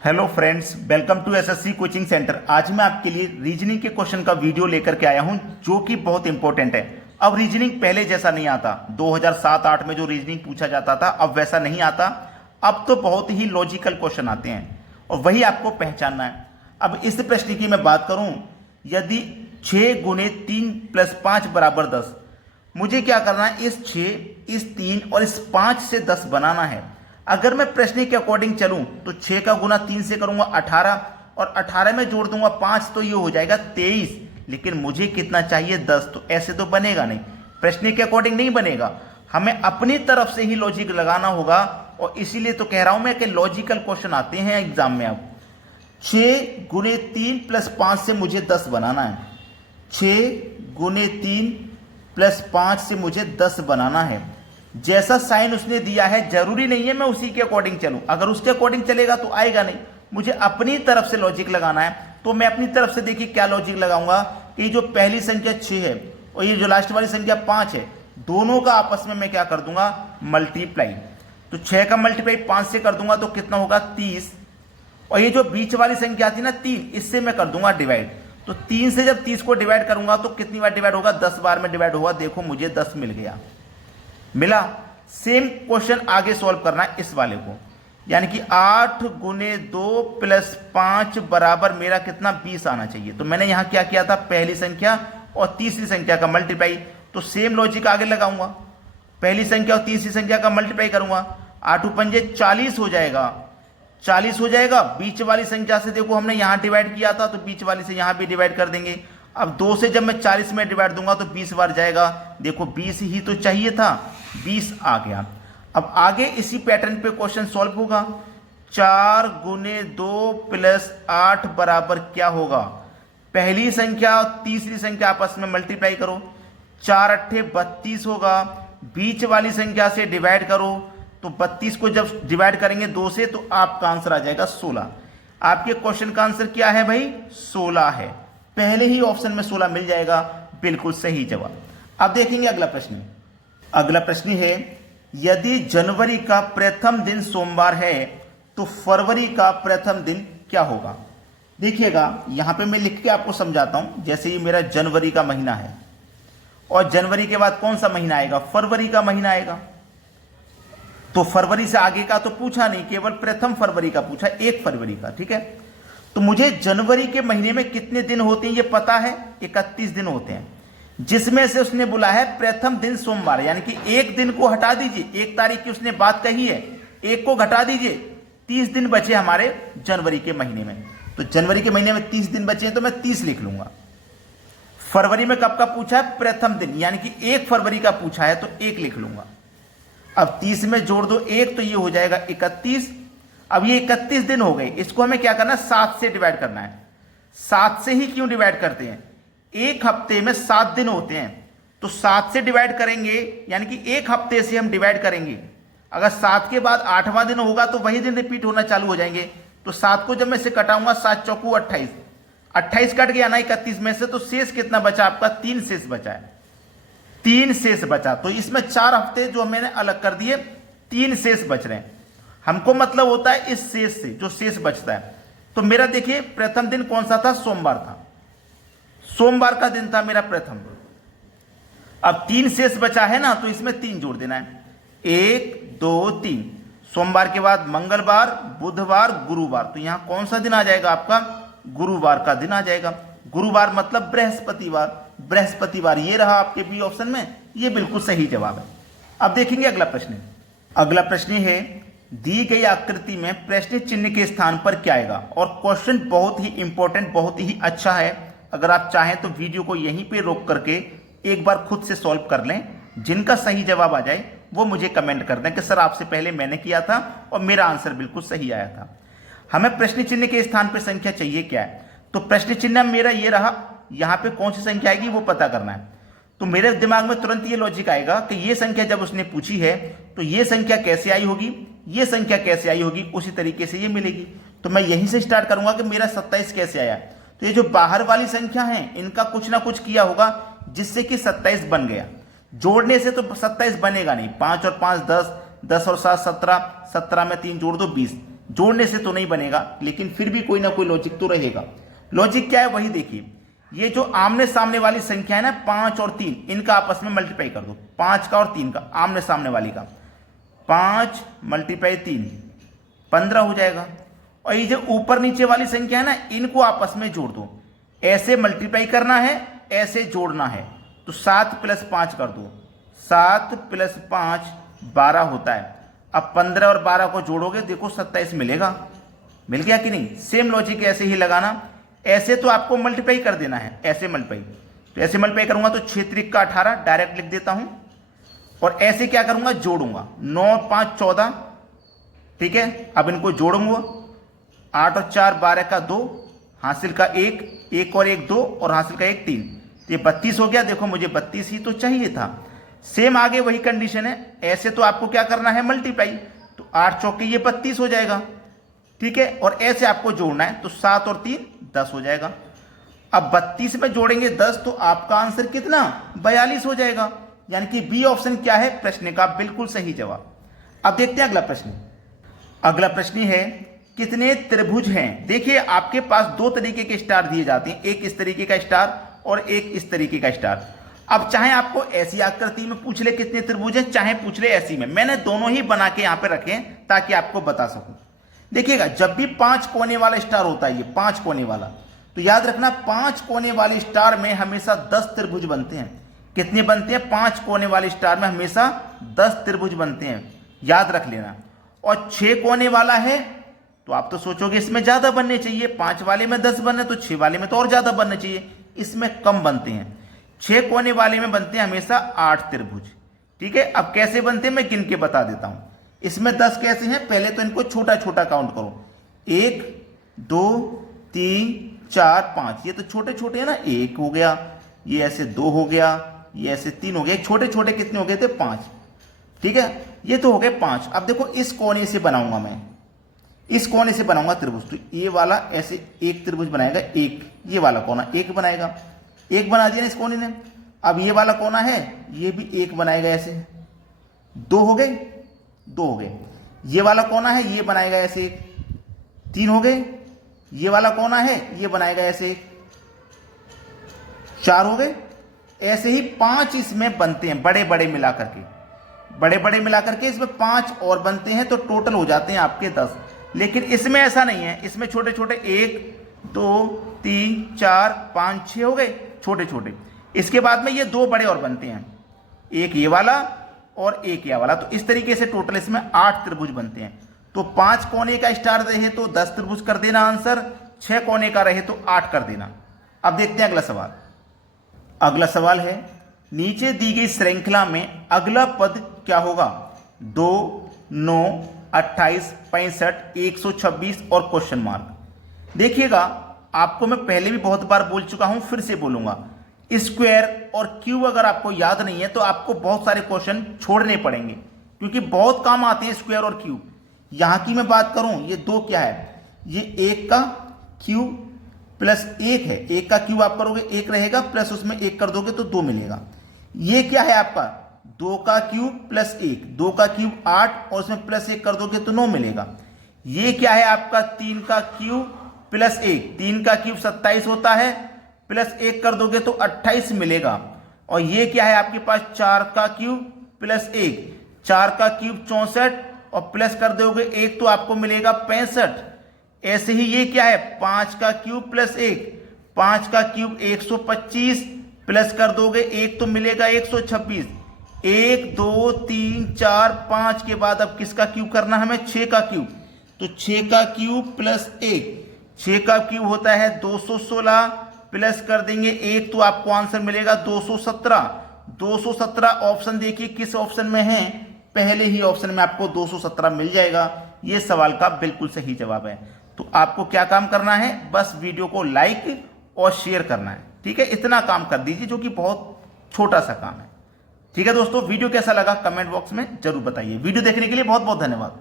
Hello friends, welcome to SSC coaching centre. आज मैं आपके लिए रीजनिंग के क्वेश्चन का वीडियो लेकर के आया हूं जो कि बहुत इंपॉर्टेंट है। अब रीजनिंग पहले जैसा नहीं आता। 2007-8 में जो रीजनिंग पूछा जाता था अब वैसा नहीं आता। अब तो बहुत ही लॉजिकल क्वेश्चन आते हैं और वही आपको पहचानना है। अब इस प्रश्न की मैं बात करूं, यदि 6 गुने 3 प्लस 5 बराबर 10, मुझे क्या करना है, इस 6, इस 3 और इस 5 से 10 बनाना है। अगर मैं प्रश्न के अकॉर्डिंग चलूं तो 6 का गुना 3 से करूंगा 18 और 18 में जोड़ दूंगा 5 तो ये हो जाएगा 23। लेकिन मुझे कितना चाहिए, 10। तो ऐसे तो बनेगा नहीं, प्रश्न के अकॉर्डिंग नहीं बनेगा। हमें अपनी तरफ से ही लॉजिक लगाना होगा और इसीलिए तो कह रहा हूं मैं कि लॉजिकल क्वेश्चन आते हैं एग्जाम में। अब 6 गुने 3 प्लस 5 से मुझे 10 बनाना है। 6 गुने 3 प्लस 5 से मुझे 10 बनाना है। जैसा साइन उसने दिया है जरूरी नहीं है मैं उसी के अकॉर्डिंग चलूं। अगर उसके अकॉर्डिंग चलेगा तो आएगा नहीं। मुझे अपनी तरफ से लॉजिक लगाना है। तो मैं अपनी तरफ से देखिए क्या लॉजिक लगाऊंगा कि जो पहली संख्या 6 है और ये जो लास्ट वाली संख्या 5 है, दोनों का आपस में मैं क्या कर दूंगा, मल्टीप्लाई। तो 6 का मल्टीप्लाई 5 से कर दूंगा तो कितना होगा, 30। और ये जो बीच वाली संख्या आती है ना 3, इससे मैं कर दूंगा डिवाइड। तो 3 से जब 30 को डिवाइड करूंगा तो कितनी बार डिवाइड होगा, 10 बार में डिवाइड होगा। देखो मुझे 10 मिल गया, मिला। सेम क्वेश्चन आगे सॉल्व करना है इस वाले को, यानी कि 8 गुने 2 प्लस 5 बराबर मेरा कितना, 20 आना चाहिए। तो मैंने यहां क्या किया था, पहली संख्या और तीसरी संख्या का मल्टीप्लाई। तो सेम लॉजिक आगे लगाऊंगा, पहली संख्या और तीसरी संख्या का मल्टीप्लाई करूंगा। 8 पंजे 40 हो जाएगा, 40 हो जाएगा। बीच वाली संख्या से देखो हमने यहां डिवाइड किया था तो बीच वाली से यहां भी डिवाइड कर देंगे। अब 2 से जब मैं 40 में डिवाइड दूंगा तो 20 बार जाएगा। देखो 20 ही तो चाहिए था, 20 आ गया। अब आगे इसी पैटर्न पे क्वेश्चन सॉल्व होगा। 4 गुने 2 प्लस 8 बराबर क्या होगा, पहली संख्या और तीसरी संख्या आपस में मल्टीप्लाई करो। 4 अट्ठे 32 होगा। बीच वाली संख्या से डिवाइड करो तो 32 को जब डिवाइड करेंगे 2 से तो आपका आंसर आ जाएगा 16। आपके क्वेश्चन का आंसर क्या है भाई, 16 है। पहले ही ऑप्शन में 16 मिल जाएगा, बिल्कुल सही जवाब। अब देखेंगे अगला प्रश्न। अगला प्रश्न है, यदि जनवरी का प्रथम दिन सोमवार है तो फरवरी का प्रथम दिन क्या होगा। देखिएगा यहां पे मैं लिख के आपको समझाता हूं। जैसे ये मेरा जनवरी का महीना है और जनवरी के बाद कौन सा महीना आएगा, फरवरी का महीना आएगा। तो फरवरी से आगे का तो पूछा नहीं, केवल प्रथम फरवरी का पूछा, 1 फरवरी का, ठीक है। तो मुझे जनवरी के महीने में कितने दिन होते हैं ये पता है, 31 दिन होते हैं, जिसमें से उसने बोला है प्रथम दिन सोमवार, यानी कि एक दिन को हटा दीजिए। 1 तारीख की उसने बात कही है, एक को घटा दीजिए, 30 दिन बचे हमारे जनवरी के महीने में। तो जनवरी के महीने में 30 दिन बचे हैं तो मैं 30 लिख लूंगा। फरवरी में कब का पूछा है, प्रथम दिन, यानी कि 1 फरवरी का पूछा है तो 1 लिख लूंगा। अब 30 में जोड़ दो 1 तो ये हो जाएगा 31। अब ये 31 दिन हो गए, इसको हमें क्या करना है, 7 से डिवाइड करना है। 7 से ही क्यों डिवाइड करते हैं, एक हफ्ते में 7 दिन होते हैं तो 7 से डिवाइड करेंगे, यानी कि एक हफ्ते से हम डिवाइड करेंगे। अगर 7 के बाद 8वां दिन होगा तो वही दिन रिपीट होना चालू हो जाएंगे। तो 7 को जब मैं से कटाऊंगा, 7 चौकू 28, 28 कट गया ना 31 में से, तो शेष कितना बचा आपका, 3 शेष बचा है, 3 शेष बचा। तो इसमें 4 हफ्ते जो मैंने अलग कर दिए, 3 शेष बच रहे हैं। हमको मतलब होता है इस शेष से जो शेष बचता है। तो मेरा देखिए प्रथम दिन कौन सा था, सोमवार था, सोमवार का दिन था मेरा प्रथम। अब 3 शेष बचा है ना, तो इसमें 3 जोड़ देना है, 1 2 3। सोमवार के बाद मंगलवार, बुधवार, गुरुवार, तो यहां कौन सा दिन आ जाएगा आपका, गुरुवार का दिन आ जाएगा। गुरुवार मतलब बृहस्पतिवार, बृहस्पतिवार ये रहा आपके बी ऑप्शन में, ये बिल्कुल सही जवाब है। अब देखेंगे अगला प्रश्न। अगला प्रश्न है, दी गई आकृति में प्रश्न चिन्ह के स्थान पर क्या आएगा। और क्वेश्चन बहुत ही इंपॉर्टेंट, बहुत ही अच्छा है। अगर आप चाहें तो वीडियो को यहीं पे रोक करके एक बार खुद से सॉल्व कर लें। जिनका सही जवाब आ जाए वो मुझे कमेंट कर दें कि सर आपसे पहले मैंने किया था और मेरा आंसर बिल्कुल सही आया था। हमें प्रश्न चिन्ह के स्थान पर संख्या चाहिए क्या है। तो प्रश्न चिन्ह मेरा ये रहा, यहां पे कौन सी संख्या आएगी वो पता करना है। तो मेरे दिमाग में तुरंत ये लॉजिक आएगा कि ये संख्या जब उसने पूछी है तो ये संख्या कैसे आई होगी, ये संख्या कैसे आई होगी, उसी तरीके से ये मिलेगी। तो मैं यहीं से स्टार्ट करूंगा कि मेरा 27 कैसे आया। तो ये जो बाहर वाली संख्या है इनका कुछ ना कुछ किया होगा जिससे कि 27 बन गया। जोड़ने से तो 27 बनेगा नहीं, 5 और 5 10, 10 और 7 17, 17 में 3 जोड़ दो 20, जोड़ने से तो नहीं बनेगा, लेकिन फिर भी कोई ना कोई लॉजिक तो रहेगा। लॉजिक क्या है वही देखिए, ये जो आमने सामने वाली संख्या है ना 5 और 3, इनका आपस में मल्टीप्लाई कर दो, 5 का और 3 का, आमने सामने वाली का 5 × 3 15 हो जाएगा। और ये जो ऊपर नीचे वाली संख्या है ना, इनको आपस में जोड़ दो, ऐसे मल्टीप्लाई करना है, ऐसे जोड़ना है। तो 7 + 5 कर दो, 7 + 5 12 होता है। अब 15 और 12 को जोड़ोगे, देखो 27 मिलेगा। मिल गया कि नहीं? सेम लॉजिक ऐसे ही लगाना। ऐसे तो आपको मल्टीप्लाई कर देना है, ऐसे मल्टीप्लाई, तो ऐसे मल्टीप्लाई करूंगा तो 6 × 3 = 18 डायरेक्ट लिख देता हूं। और ऐसे क्या करूंगा, जोड़ूंगा, 9 × 5 = 14, ठीक है। अब इनको जोड़ूंगा, 8 और 4 12 का 2, हासिल का 1, 1 और 1 2, और हासिल का 1 3, तो ये 32 हो गया। देखो मुझे 32 ही तो चाहिए था। सेम आगे वही कंडीशन है, ऐसे तो आपको क्या करना है, मल्टीप्लाई, तो 8 चौके ये 32 हो जाएगा, ठीक है। और ऐसे आपको जोड़ना है, तो 7 और 3 10 हो जाएगा। अब 32 में जोड़ेंगे 10, तो आपका आंसर कितना, 42 हो जाएगा। यानी कि बी ऑप्शन क्या है प्रश्न का बिल्कुल सही जवाब। अब देखते हैं अगला प्रश्न। अगला प्रश्न है, कितने त्रिभुज हैं? देखिए आपके पास दो तरीके के स्टार दिए जाते हैं, एक इस तरीके का स्टार और एक इस तरीके का स्टार। अब चाहे आपको ऐसी आकृति में पूछ ले कितने त्रिभुज हैं, चाहे पूछ ले ऐसी में, मैंने दोनों ही बना के यहां पे रखे हैं ताकि आपको बता सकूं। देखिएगा, जब भी 5 कोने वाला स्टार होता है, ये 5 कोने वाला, तो याद रखना 5 कोने वाले स्टार में हमेशा 10 त्रिभुज बनते हैं। कितने बनते हैं? 5 कोने वाले स्टार में हमेशा 10 त्रिभुज बनते हैं, याद रख लेना। और 6 कोने वाला है तो आप तो सोचोगे इसमें ज्यादा बनने चाहिए, 5 वाले में 10 बनने, तो 6 वाले में तो और ज्यादा बनने चाहिए, इसमें कम बनते हैं। 6 कोने वाले में बनते हैं हमेशा 8 त्रिभुज, ठीक है। अब कैसे बनते हैं मैं गिन के बता देता हूं। इसमें 10 कैसे हैं, पहले तो इनको छोटा छोटा काउंट करो, 1 2 3 4 5, ये तो छोटे छोटे हैं ना, 1 हो गया, ये ऐसे 2 हो गया, ये ऐसे 3 हो गया, छोटे छोटे कितने हो गए थे, 5, ठीक है। ये तो हो गए 5। अब देखो इस कोने से बनाऊंगा मैं, इस कोने से बनाऊंगा त्रिभुज, तो ये वाला ऐसे एक त्रिभुज बनाएगा, एक ये वाला कोना एक बनाएगा, एक बना दिया ना इस कोने ने। अब ये वाला कोना है, ये भी एक बनाएगा, ऐसे 2 हो गए, 2 हो गए। ये वाला कोना है, ये बनाएगा ऐसे एक, 3 हो गए। ये वाला कोना है, ये बनाएगा ऐसे एक, 4 हो गए। ऐसे ही 5 इसमें बनते हैं, बड़े बड़े मिलाकर के, बड़े बड़े मिलाकर के इसमें 5 और बनते हैं, तो टोटल हो जाते हैं आपके 10। लेकिन इसमें ऐसा नहीं है, इसमें छोटे छोटे 1 2 3 4 5 6 हो गए छोटे छोटे। इसके बाद में ये 2 बड़े और बनते हैं, एक ये वाला और एक ये वाला, तो इस तरीके से टोटल इसमें 8 त्रिभुज बनते हैं। तो 5 कोने का स्टार रहे तो 10 त्रिभुज कर देना आंसर, 6 कोने का रहे तो 8 कर देना। अब देखते हैं अगला सवाल। अगला सवाल है, नीचे दी गई श्रृंखला में अगला पद क्या होगा? 2 9 28 65 126 और क्वेश्चन मार्क। देखिएगा, आपको मैं पहले भी बहुत बार बोल चुका हूं, फिर से बोलूंगा, स्क्वायर और क्यूब अगर आपको याद नहीं है तो आपको बहुत सारे क्वेश्चन छोड़ने पड़ेंगे, क्योंकि बहुत काम आते हैं स्क्वायर और क्यूब। यहां की मैं बात करूं, ये 2 क्या है, ये 1 का क्यूब प्लस 1 है, 1 का क्यूब आप करोगे 1 रहेगा, प्लस उसमें 1 कर दोगे तो 2 मिलेगा। ये क्या है आपका 2 का क्यूब प्लस 1, 2 का क्यूब 8 और उसमें प्लस 1 कर दोगे तो 9 मिलेगा। ये क्या है आपका 3 का क्यूब प्लस 1, 3 का क्यूब 27 होता है, प्लस 1 कर दोगे तो 28 मिलेगा। और ये क्या है आपके पास 4 का क्यूब प्लस 1, 4 का क्यूब 64 और प्लस कर दोगे 1 तो आपको मिलेगा 65। ऐसे ही ये क्या है 5 का क्यूब प्लस 1, 5 का क्यूब 125 प्लस कर दोगे 1 तो मिलेगा 126। 1 2 3 4 5 के बाद अब किसका क्यूब करना है हमें, 6 का क्यूब, तो 6 का क्यूब प्लस 1, 6 का क्यूब होता है 216, प्लस कर देंगे 1 तो आपको आंसर मिलेगा 217। 217 ऑप्शन देखिए किस ऑप्शन में है, पहले ही ऑप्शन में आपको 217 मिल जाएगा। ये सवाल का बिल्कुल सही जवाब है। तो आपको क्या काम करना है, बस वीडियो को लाइक और शेयर करना है, ठीक है। इतना काम कर दीजिए जो कि बहुत छोटा सा काम है, ठीक है। दोस्तों वीडियो कैसा लगा कमेंट बॉक्स में जरूर बताइए। वीडियो देखने के लिए बहुत बहुत धन्यवाद।